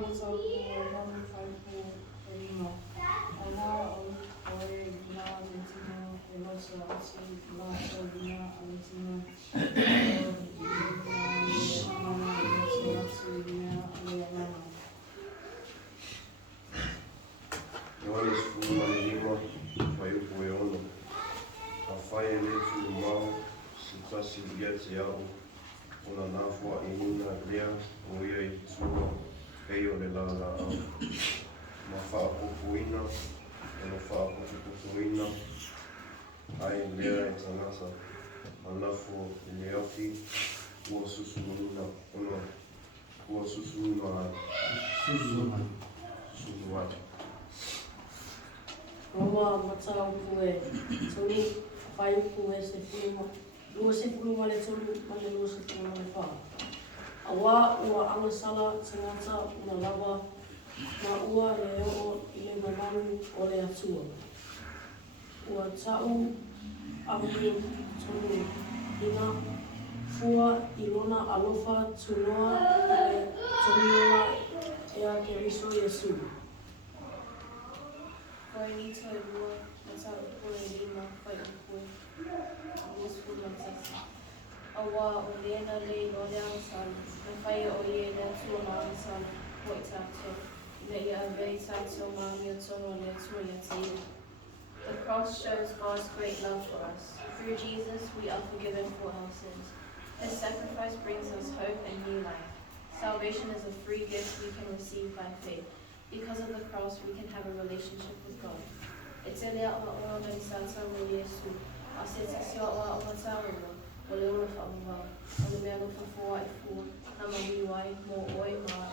matau ko manu whai ko e ringa. A ngā o e ngā me tina e losa ati ngā o ringa a me tina o ngā mana e losa ati ringa a me ngana. Johannes Fumani Lima, whai upo e ono. A whai e letu mau, si tasi ia te au, ona nāwha I nuna lea, o ia I tua, hei o le lala au. Ma whaapopoina, e no whaapopoina, ai lea e tangata, a nafo I le awhi, ua susununa, ona, ua susununa, susunua. Roa matau ko e toni whai upo e se whiuma. Lua se whiuma le tonu, mane lua se whiuma le wha. A wā ua angasala tangata una lawa, na ua le o I le mamanu o le atua. Ua tau amu tonu ina, fua I lona alofa tunoa le toniona ea ke riso Yesu. Koe ni toi lua, matau koe lima, whai upoe, Amos Fumatasi. A wā o lena le no le angasana, na whai o ie le tuana angasana, po I tātou, ina ia avei tātou māmi o tono le atua ia te iwi. The cross shows God's great love for us. Through Jesus, we are forgiven for our sins. His sacrifice brings us hope and new life. Salvation is a free gift we can receive by faith. Because of the cross, we can have a relationship with God. E te lea o a ora ni sātau mo Yesu, a se te sio o a ora tāua, o le ora whaumau, o le mea no whawhua I fua, na mahi wai, mō oi maa,